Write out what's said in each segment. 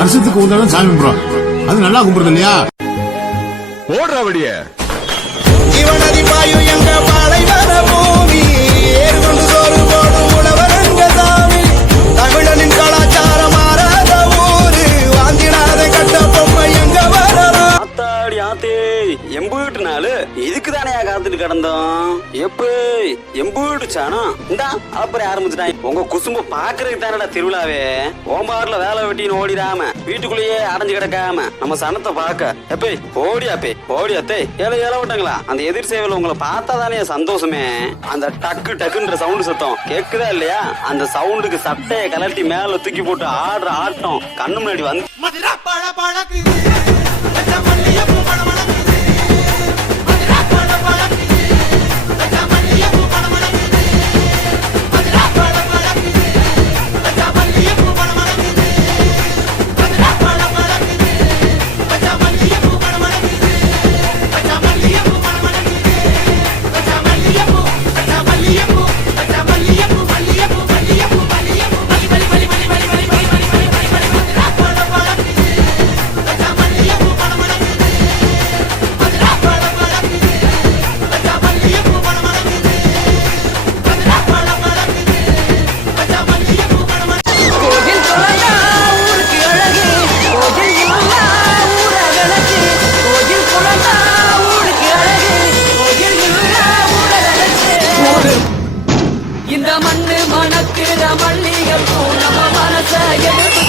வருஷத்துக்கு ஒரு தடவை சாமி கும்பிடுறோம். அது நல்லா கும்பிடுறது இல்லையா? ஓடுறா வடிய. தானையா காத்துட்டு கிடந்தோம். எப்ப எம்பூட்டு சாணம் இந்தா அப்புறம் ஆரம்பிச்சுட்டாங்க உங்க குசும்ப பாக்குறதுக்கு தானடா திருவிழாவே. ஓம்பாடுல வேலை வெட்டின்னு ஓடிடாம வீட்டுக்குள்ளேயே அடைஞ்சு கிடக்காம நம்ம சனத்தை பார்க்க. எப்பே ஓடியா பே ஓடியா தே ஏழை ஏழை விட்டாங்களா அந்த எதிர் சேவையில் உங்களை பார்த்தா தானே சந்தோஷமே. அந்த டக்கு டக்குன்ற சவுண்டு சத்தம் கேக்குதா இல்லையா? அந்த சவுண்டுக்கு சட்டையை கலட்டி மேல தூக்கி போட்டு ஆடுற ஆட்டம் கண்ணு முன்னாடி வந்து மணக்கிற மல்லிகைப்பூ நம்ம மனச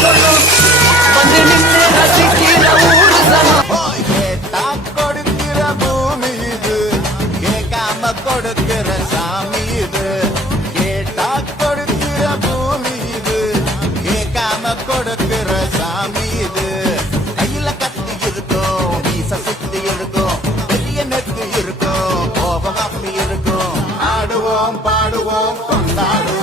சொல்லும் வந்து நின்று ரசிக்கிற ஊரு சனம் கொடுக்கிற பூமி இது கேட்காம கொடுக்கிற சாமி இது. கேட்டா கொடுக்கிற பூமி இது கேட்காம கொடுக்கிற சாமி இது. கையில கத்தி இருக்கும் மீச சுத்தி இருக்கும் பெரிய நெத்து இருக்கும் கோபம் அப்படி இருக்கும். ஆடுவோம் பாடுவோம் கொண்டாடுவோம்.